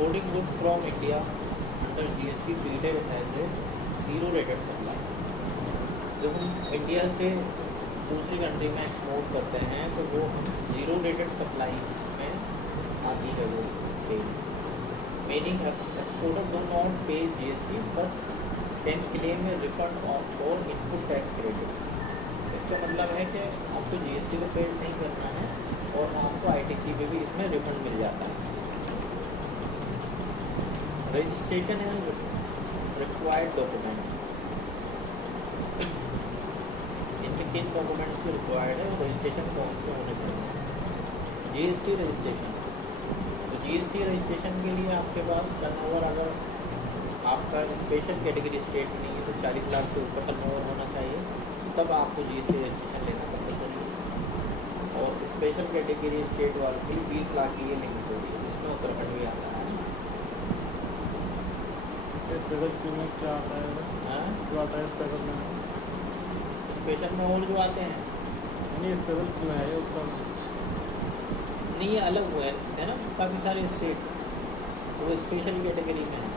exporting goods from India under GST treated as a zero rated supply। जब हम India से दूसरी country में एक्सपोर्ट करते हैं तो वो हम जीरो रेटेड सप्लाई में आती है वो sale. Meaning exporter do not pay GST but can claim a refund of for input tax credit. इसका मतलब है कि आपको GST को पेड नहीं करना है और आपको ITC पे भी इसमें रिफंड मिल जाता है। रजिस्ट्रेशन एंड रिक्वायर्ड डॉक्यूमेंट, इनके किन डॉक्यूमेंट्स की रिक्वायर्ड है और रजिस्ट्रेशन कौन से होने चाहिए। GST रजिस्ट्रेशन, तो GST रजिस्ट्रेशन के लिए आपके पास टर्नओवर, अगर आपका स्पेशल कैटेगरी स्टेट नहीं है तो 40 लाख से ऊपर टर्नओवर होना चाहिए, तब आपको GST रजिस्ट्रेशन लेना कंपलसरी है। और स्पेशल कैटेगरी स्टेट वाले की 20 लाख की ये लिमिट होती है, जिसमें उत्तराखंड भी आता है। स्पेशल क्यों में क्या आता है? क्या आता है स्पेशल में? स्पेशल में और जो आते हैं नहीं, स्पेशल क्यों है ये उत्तर नहीं, ये अलग हुआ है ना, काफ़ी सारे स्टेट वो स्पेशल कैटेगरी में है।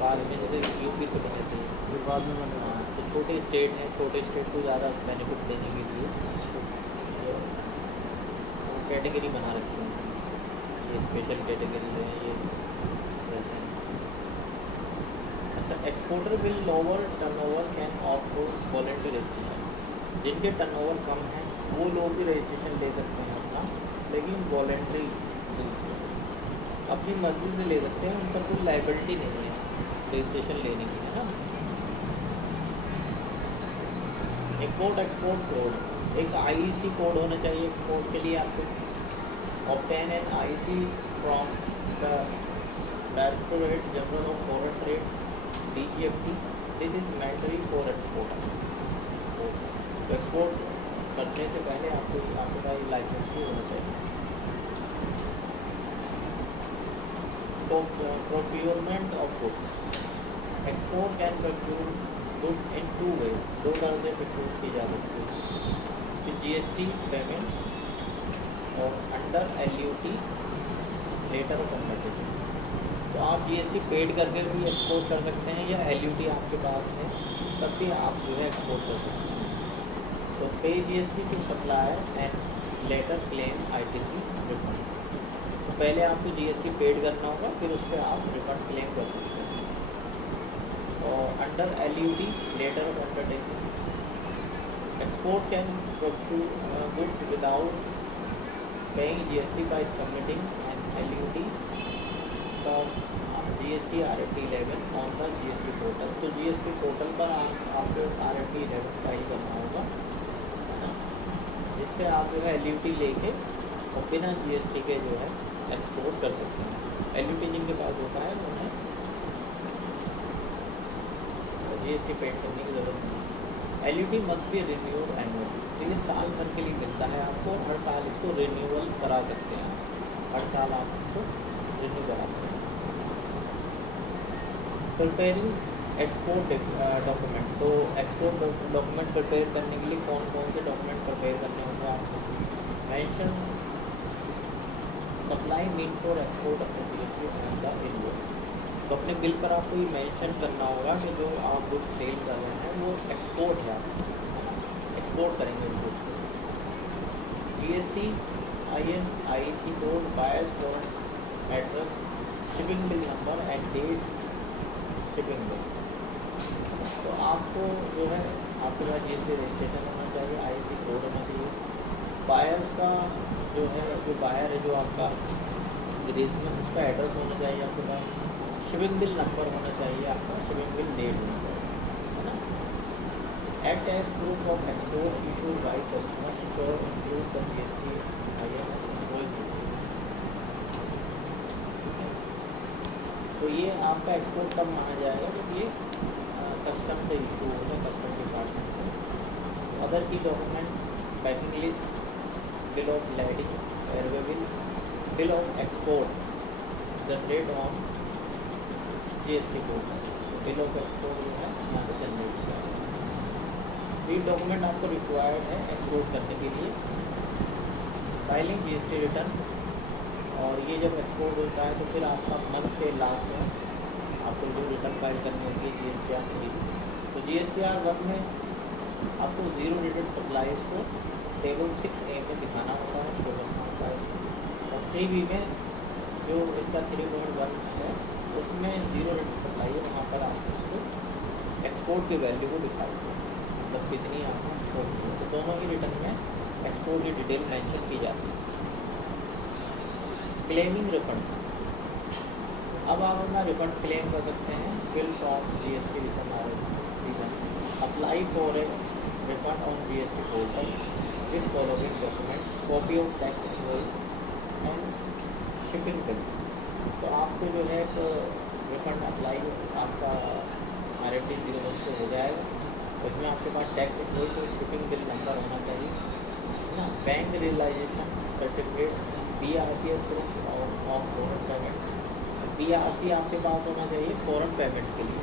बाद में जैसे यूपी से बने थे, फिर बाद में बने। हाँ, तो छोटे स्टेट हैं, छोटे स्टेट को ज़्यादा बेनिफिट देने के लिए कैटेगरी बना रखी है। ये स्पेशल कैटेगरी है, ये वैसे हैं। अच्छा, exporter will lower turnover can opt for voluntary registration. जिनके टर्नओवर कम है वो लोग भी रजिस्ट्रेशन ले सकते हैं अपना, लेकिन वॉलंटरी रजिस्ट्रेशन अपनी मर्जी से ले सकते हैं, उन पर कोई लाइबिलिटी नहीं है रजिस्ट्रेशन लेने की, है ना। इम्पोर्ट एक्सपोर्ट कोड, एक IEC कोड होना चाहिए एक्सपोर्ट के लिए आपको। Obtain an IEC from the directorate general of foreign trade DGFT, this is mandatory for export. तो एक्सपोर्ट करने से पहले आपके पास लाइसेंस भी होना चाहिए। तो procurement of goods, export can procure goods in 2 ways, 2 तरह से प्रोक्योर की जा सकती है। GST पेमेंट और under LUT letter of undertaking. तो आप GST पेड करके भी एक्सपोर्ट कर सकते हैं, या LUT आपके पास है तब भी आप जो है एक्सपोर्ट कर सकते हैं। तो pay GST to supplier and later claim ITC refund. तो पहले आपको GST पेड करना होगा, फिर उस पर आप रिफंड क्लेम कर सकते हैं। और under LUT letter of undertaking, export can procure goods without paying GST by submitting an LUT form GST RFD 11 on the GST portal. तो GST पोर्टल पर आपको RFD 11 का ही करना होगा, है ना, जिससे आप जो है LUT लेके और बिना GST के जो है एक्सपोर्ट कर सकते हैं। LUT जिनके पास होता है उन्हें GST पेड करने की ज़रूरत नहीं है। LUT must be renewed annually, तो ये साल भर के लिए मिलता है आपको, हर साल इसको रिन्यूअल करा सकते हैं, हर साल आप इसको रिन्यू करा सकते हैं। प्रिपेयरिंग एक्सपोर्ट डॉक्यूमेंट, तो एक्सपोर्ट डॉक्यूमेंट प्रिपेयर करने के लिए कौन कौन से डॉक्यूमेंट प्रिपेयर करने होंगे आपको। Mention supply mean for export appropriately and the invoice. तो अपने बिल पर आपको ये मेंशन करना होगा कि जो आप गुड सेल कर रहे हैं वो एक्सपोर्ट है, एक्सपोर्ट करेंगे उस गुड्स को। GST IN IEC code, buyers for address, shipping bill number and date shipping bill. तो आपको जो है आपके पास GST रजिस्ट्रेशन होना चाहिए, IEC कोड होना चाहिए। बायर्स का जो है, जो बायर है जो आपका विदेश में, उसका एड्रेस होना चाहिए आपके पास। शिपिंग बिल नंबर होना चाहिए आपका, शिपिंग बिल डेट होना चाहिए, है ना। Act as proof of export issued by customer ensure include the GST IN invoice. तो ये आपका एक्सपोर्ट कब माना जाएगा जब ये कस्टम से इशू होगा, कस्टम डिपार्टमेंट से। अदर की document, packing list, bill of lading, airway bill of export generate on GST portal. Bill of export जो है यहाँ से जनरेट किया है। ये डॉक्यूमेंट आपको रिक्वायर्ड है एक्सपोर्ट करने के लिए। फाइलिंग GST रिटर्न और ये जब एक्सपोर्ट होता है तो फिर आपका मंथ के लास्ट में आपको जो रिटर्न फाइल करनी होगी GSTR 3। तो GSTR 1 में आपको जीरो रेटेड सप्लाईज को टेबल 6A में दिखाना होता है, शो करना होता है। और 3B में जो इसका 3.1 है उसमें जीरो रेटेड सप्लाई है, वहाँ पर आप उसको एक्सपोर्ट की वैल्यू को दिखाएंगे, मतलब कितनी आपको एक्सपोर्ट की है। तो दोनों ही रिटर्न में एक्सपोर्ट की डिटेल मेंशन की जाती है। क्लेमिंग रिफंड, अब आप अपना रिफंड क्लेम कर सकते हैं। Fill from GST refund reason, apply for a refund on GST portal with following document, copy of tax invoice and shipping bill. तो आपको जो है एक रिफंड अप्लाई आपका RFD 01 से हो जाएगा। उसमें आपके पास टैक्स इनवॉइस और शिपिंग बिल नंबर होना चाहिए, है ना। Bank realisation certificate, BRC proof of foreign payment. BRC आपके पास होना चाहिए फॉरेन पेमेंट के लिए,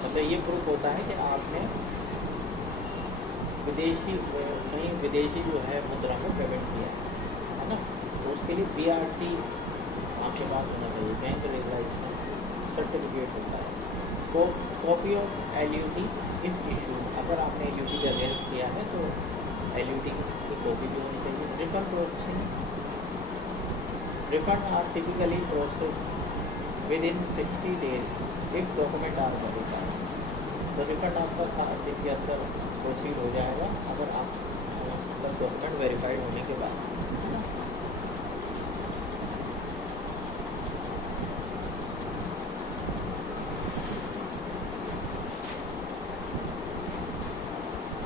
मतलब ये प्रूफ होता है कि आपने विदेशी जो है मुद्रा में पेमेंट किया है ना। तो उसके लिए BRC आपके पास होना चाहिए, बैंक रियलाइजेशन सर्टिफिकेट होता है। तो copy of LUT if issue, अगर आपने LUT का अगेंस्ट किया है तो LUT की कॉपी भी होनी चाहिए। Refund processing, refund are typically process within 60 days if document are verified. तो रिफंड आपका 7 दिन के अंदर प्रोसीड हो जाएगा अगर आप मतलब डॉक्यूमेंट वेरीफाइड होने के बाद।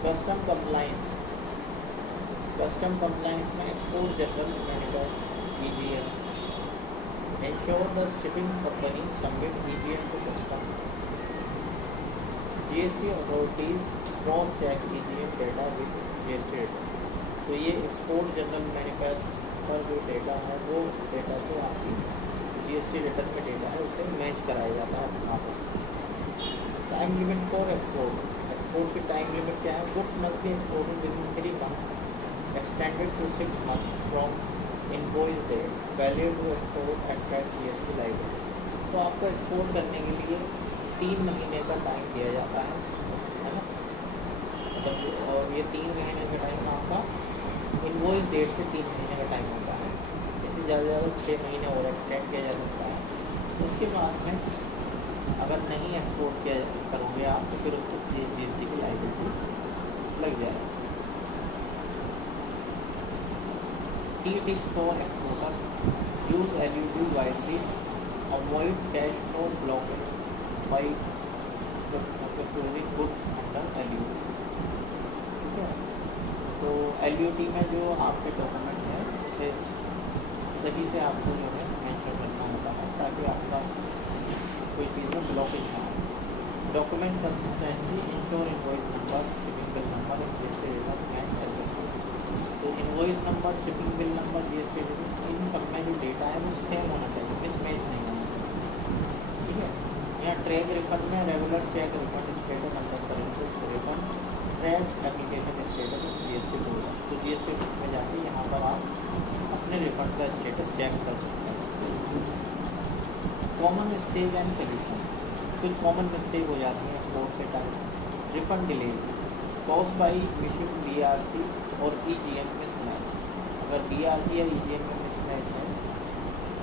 कस्टम कंप्लाइंस, कस्टम कंप्लाइंस में export general manifest EGM, ensure the shipping company submit EGM to custom, GST authorities cross check EGM data with GST return। तो ये एक्सपोर्ट जनरल मैनिफेस्ट पर जो डेटा है वो डेटा से आपकी GST रिटर्न में डेटा है उससे मैच कराया जाता है आपस में। Time limit for export, export की टाइम लिमिट क्या है? Goods must be exported within 3 months extended to 6 months from invoice date, valid to export at tax GST liability. तो आपको एक्सपोर्ट करने के लिए 3 महीने का टाइम दिया जाता है ना। मतलब और ये 3 महीने का टाइम आपका इनवॉइस डेट से 3 महीने का टाइम होता है। इससे ज़्यादा 6 महीने और एक्सटेंड किया जा सकता है। उसके बाद में अगर नहीं एक्सपोर्ट किया करोगे आप तो फिर उसको GST की लाइबिलिटी लग जाएगी। की tips for exporter, use LUT widely, avoid cash flow blockage by procuring goods under LUT। ठीक है, तो LUT में जो आपके डॉक्यूमेंट है उसे सही से आपको जो है मेंशन करना होता है ताकि आपका कोई चीज़ में ब्लॉकेज ना हो। Document consistency, ensure invoice number, shipping bill number और GST रिटर्न एंड एल्गोरिथम। तो invoice number, shipping bill number, GST return, इन सब में जो डेटा है वो सेम होना चाहिए, मिसमैच नहीं होना चाहिए। ठीक है, यहाँ ट्रैक रिफंड में regular check refund status under services refund, track application status GST programme. तो GST में जाके यहाँ पर आप अपने रिफंड का स्टेटस चेक कर सकते हैं। कॉमन मिस्टेक एंड सोल्यूशन, कुछ कॉमन मिस्टेक हो जाती है एक्सपोर्ट के time. Refund delays cause by missing BRC और EGM मिसमैच। अगर BRC या EGM में मिसमैच है,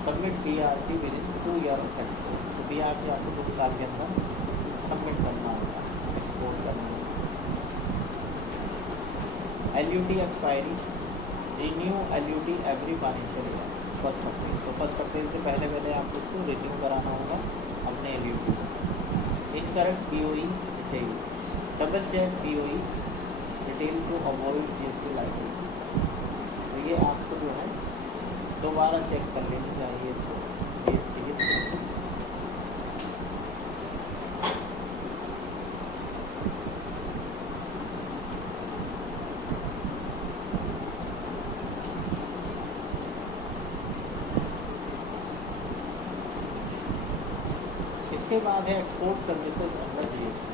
submit BRC with in 2 years of export. तो BRC आपको 2 साल के अंदर सबमिट करना होगा एक्सपोर्ट करने में। LUT expiry, renew LUT every financial year 1 अप्रैल। तो 1 अप्रैल से पहले आपको उसको रिन्यू कराना होगा अपने LUT को। Incorrect BOE detail, double check BOE detail to avoid GST liability. तो ये आपको जो है दोबारा चेक कर लेनी चाहिए इसको GST के थ्रू। इसके बाद है export services under GST।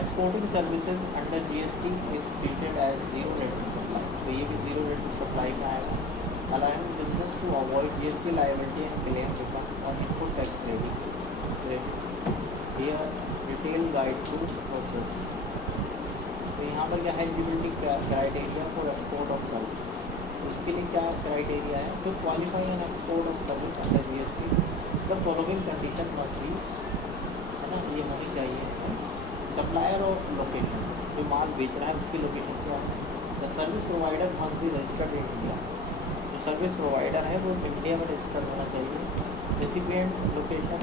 Exporting services under GST is treated as zero rate supply. तो ये भी जीरो रेट सप्लाई का आएगा। Allowing business to avoid GST liability and claim become on input tax levy. Here detailed guide to process. तो यहाँ पर क्या है, eligibility criteria for export of service. तो इसके लिए क्या क्राइटेरिया है, तो qualify an export of service under GST the following condition must be, है ना, ये होनी चाहिए इसमें. सप्लायर और लोकेशन, जो माल बेच रहा है उसकी लोकेशन क्या है. The service provider must be registered in India. जो सर्विस प्रोवाइडर है वो इंडिया में रजिस्टर्ड होना चाहिए. रेसिपिएंट लोकेशन,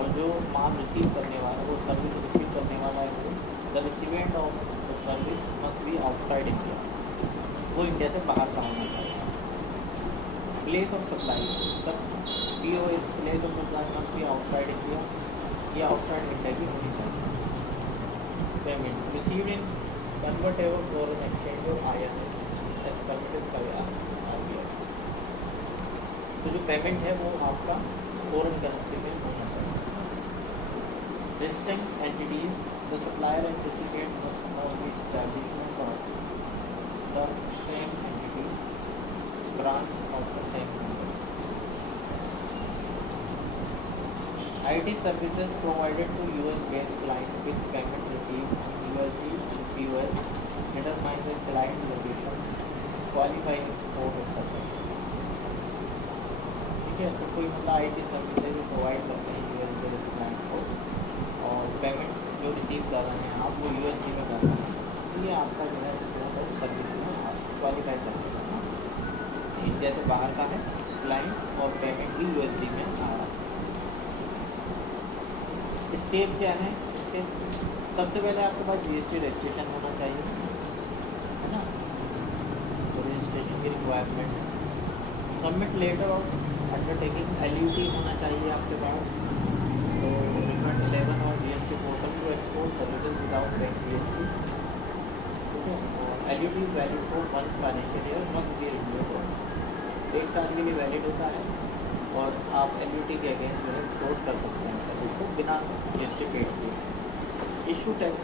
और जो माल रिसीव करने वाला, वो सर्विस रिसीव करने वाला है वो, the recipient of the service must be outside India, वो इंडिया से बाहर का होना चाहिए. Place of supply, the POS place of supply must be outside India, या आउटसाइड इंडिया की होनी चाहिए. Payment received in convertible foreign exchange और INR as permitted by RBI. तो जो पेमेंट है वो आपका फॉरेन करेंसी में होना चाहिए. Distinct entities, the supplier and recipient must not be establishment of the same entity, branch of the same company. IT services provided to US-based client with payment received in USD and POS determine the client location, qualifying export of service. ठीक है, तो कोई मतलब IT services जो provide करते हैं US-based client को, और पेमेंट जो रिसीव कर रहे हैं आप वो USD में कर रहे हैं, तो ये आपका जो है एक्सपोर्ट ऑफ सर्विस में आप क्वालिफाई कर रहे हैं. इंडिया से बाहर का है क्लाइंट और पेमेंट भी USD में आ रहा है. स्टेप क्या है, स्टेप सबसे पहले आपके पास GST रजिस्ट्रेशन होना चाहिए, है ना, तो रजिस्ट्रेशन की रिक्वायरमेंट है. Submit letter of undertaking LUT होना चाहिए आपके पास. तो रिकमेंड 11 और GST portal to export services without paying GST. ठीक है, और LUT valid for 1 financial year must be renewable. 1 साल के लिए वैलिड होता है और आप LUT के अगेंस्ट जो है एक्सपोर्ट कर सकते हैं उसको बिना GST पेड किए. इशू टैक्स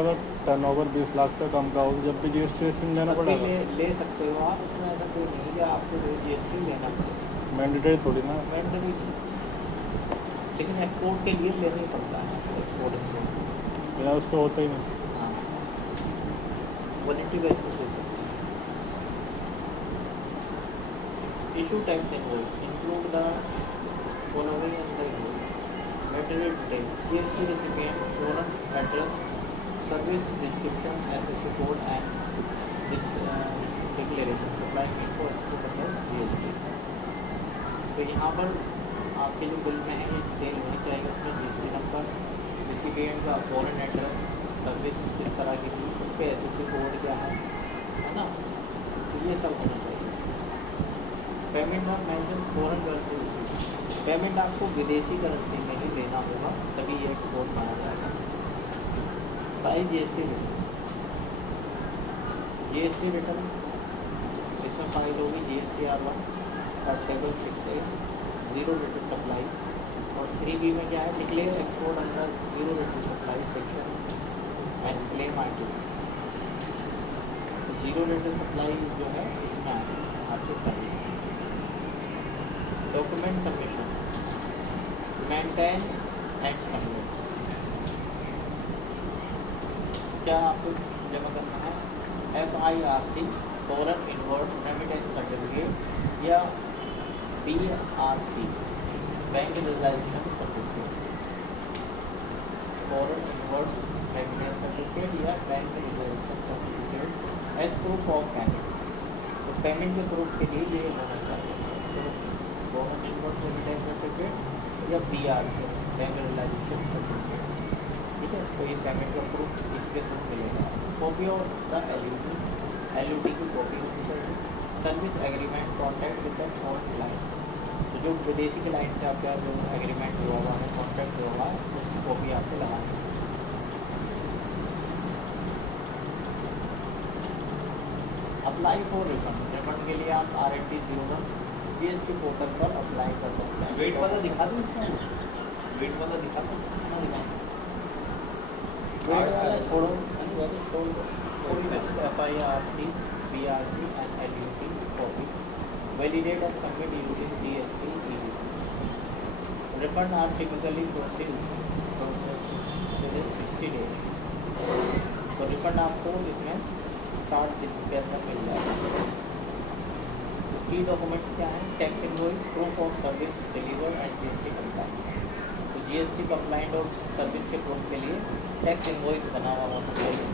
अगर टर्नओवर 20 लाख से कम का हो तो जब भी GST देना पड़ेगा. ले सकते हो आप, उसमें ऐसा कोई नहीं कि आपको GST लेना पड़ेगा. मैंडेटरी थोड़ी ना. मैंडेटरी, लेकिन एक्सपोर्ट के लिए लेना ही पड़ता है. एक्सपोर्ट बिना उसको होता ही नहीं. हाँ, क्वालिटी बेस पे ले सकते हैं. Issue tax invoice include the following in the invoice. Material details, GST recipient, foreign address, service description, SSC code and this declaration supplying info export under GST. तो यहाँ पर आपके जो बिल में है ये डिटेल होनी चाहिए. उसमें GST नंबर, रिसिपिएंट का फॉरेन एड्रेस, सर्विस किस तरह की थी, उस पर SSC कोड क्या है ना, तो ये सब होना चाहिए. Payment not mention foreign currency receive, payment आपको विदेशी करेंसी में ही देना होगा तभी ये एक्सपोर्ट माना जाएगा. प्राइस GST रिटर्न इसमें फाइल होगी GSTR1 और टेबल 6A 0 रेटेड सप्लाई. और 3B में क्या है, declare export under 0 rated supply section and claim ITC. 0 rated supply जो है इसमें आएगी आपके service. Document submission, maintain and submit. क्या आपको जमा करना है, FIRC foreign inward remittance certificate या BRC bank reservation certificate. Foreign inward remittance certificate या bank reservation certificate as proof of payment. तो पेमेंट के प्रूफ के लिए ये होना चाहिए. तो फॉरेन इनवर्ड रेमिटेंस सर्टिफिकेट या BRC बैंक रिजर्वेशन सर्टिफिकेट. ठीक है, तो ये पेमेंट का प्रूफ इसके थ्रू मिलेगा. कॉपी ऑफ द LUT की कॉपी होनी चाहिए. Service agreement contact with the foreign client, तो जो विदेशी क्लाइंट से आपका जो एग्रीमेंट हुआ हुआ है, कॉन्ट्रैक्ट हुआ हुआ है, उसकी कॉपी आपको लगानी है. अप्लाई फॉर रिफंड, रिफंड के लिए आप RNT01 GST पोर्टल पर अप्लाई कर सकते हैं. वेट वाला दिखा दूँ, वेट वाला दिखा दूँ. वेट वाला छोड़ो, छोड़ दो. FIRC, BRC and LUT copy Validate and submit using DSC EDC. Refund are typically processed within 60 days. तो रिफंड आपको इसमें 60 दिन के अंदर मिल जाएगा। की डॉक्यूमेंट्स क्या हैं? Tax invoice, proof of service deliver and GST compliance. तो जीएसटी कंप्लाइंट और सर्विस के प्रूफ के लिए टैक्स इनवॉइस बना हुआ होना चाहिए।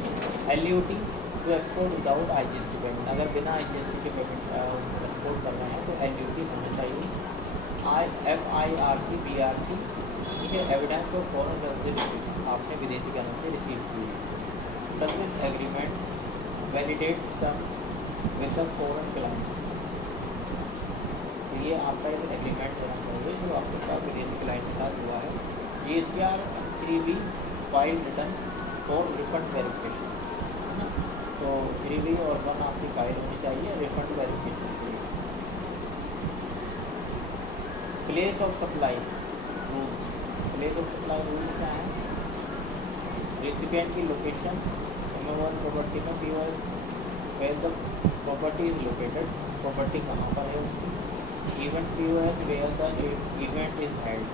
LUT to export without IGST payment, अगर बिना आईजीएसटी के पेमेंट एक्सपोर्ट कर रहे हैं तो एलयूटी होना चाहिए। FIRC BRC, ठीक है, evidence of foreign currency received, आपने विदेशी करेंसी रिसीव की है। Service agreement validates term with the foreign client, ये आपका एक एग्रीमेंट देना चाहिए जो आपके साथ विदेशी क्लाइंट के साथ हुआ है। GSTR 3B file return for refund verification, है ना। तो 3B और 1 आपकी फाइल होनी चाहिए रिफंड वेरिफिकेशन के लिए। Place of supply rules, place of supply rules क्या है? रेसिपिएंट की लोकेशन, नंबर 1 प्रॉपर्टी में POS where the property is located, property कहाँ पर है उसकी। Event POS where the event is held,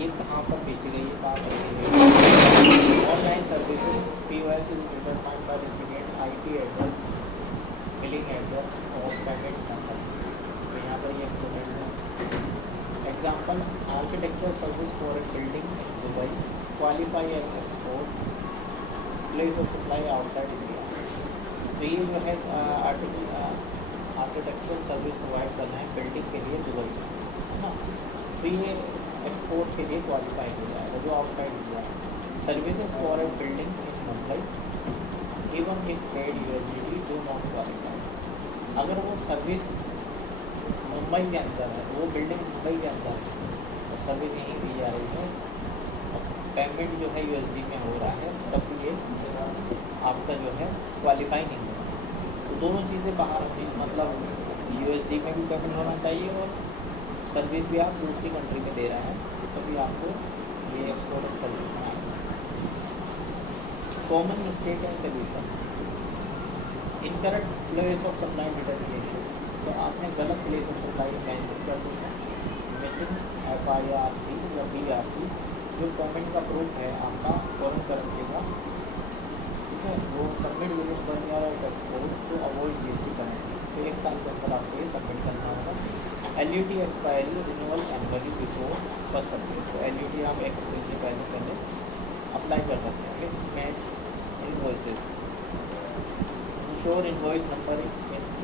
ये कहाँ पर बेची गई है, कहाँ पर बेची गई है। Online services POS is determined by recipient IP address, billing address और पेमेंट नंबर, तो यहाँ पर ये स्टूडेंट है। Example, architecture service for a building in Dubai qualify as export, place of supply outside India. तो ये जो है आर्किटेक्चरल सर्विस प्रोवाइड करना है बिल्डिंग के लिए दुबई, है ना। तो ये एक्सपोर्ट के लिए क्वालिफाई हो जाएगा जो आउटसाइड इंडिया है। Services for a building in Mumbai even if paid USD do not qualify, अगर वो सर्विस मुंबई के अंदर है, वो बिल्डिंग मुंबई के अंदर है और सर्विस यहीं दी जा रही है, पेमेंट जो है USD में हो रहा है, तब ये आपका जो है क्वालिफाई नहीं होगा। तो दोनों चीज़ें बाहर होनी, मतलब USD में भी पेमेंट होना चाहिए और सर्विस भी आप दूसरी कंट्री में दे रहे हैं, तभी आपको ये एक्सपोर्ट एंड सर्विस में आएगा। Common mistake and solution, incorrect place of supply determination, तो आपने गलत प्लेस ऑफ सप्लाई मेंशन कर दी है। मिसिंग FIRC या BRC, जो पेमेंट का प्रूफ है आपका फॉरेन करेंसी का, ठीक है, वो submit within 1 year of export to avoid GST penalty, तो 1 साल के अंदर आपको ये सबमिट करना होगा। LUT expiry renewal annually before 1 अप्रैल, तो LUT आप 1 अप्रैल से पहले अप्लाई कर सकते हैं। Match invoices, ensure invoice number in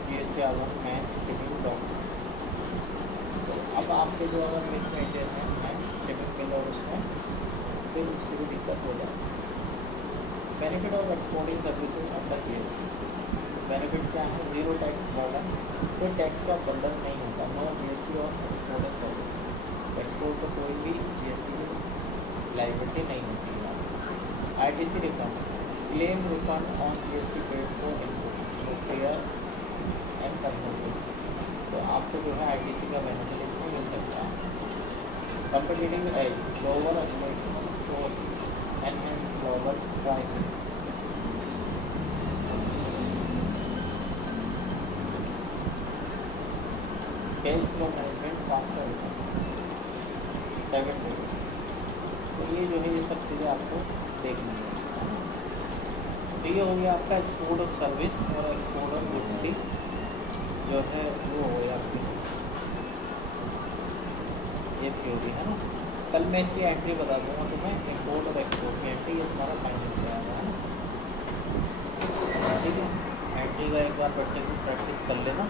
GSTR 1 match shipping document. तो अब आपके जो अगर मिस मैचेज हैं शिपिंग बिल और उसमें फिर उससे भी दिक्कत हो जाए। Benefit of exporting services under GST, benefit क्या है? 0 टैक्स बर्डन, कोई टैक्स का बर्डन नहीं होता, नो GST और एक्सपोर्टेड सर्विस, एक्सपोर्ट को कोई भी GST की लाइबिलिटी नहीं होती है। ITC refund, claim refund on GST paid for input fair and consumption, तो आपको जो है ITC का बेनिफिट इसमें मिल सकता है। Competitive edge, lower educational cost and global pricing, cash flow management faster 7 days, तो ये जो है ये सब चीज़ें आपको देखनी है। तो ये हो गया आपका एक्सपोर्ट ऑफ सर्विस और एक्सपोर्ट ऑफ गुड्स की जो है वो हो गया आपकी ये थ्योरी, है ना। कल मैं इसकी एंट्री बता दूँगा तुम्हें, इंपोर्ट और एक्सपोर्ट की एंट्री, ये तुम्हारा फाइनल हो जाएगा, है ना। ठीक है, एंट्री का एक बार बैठने की प्रैक्टिस कर लेना।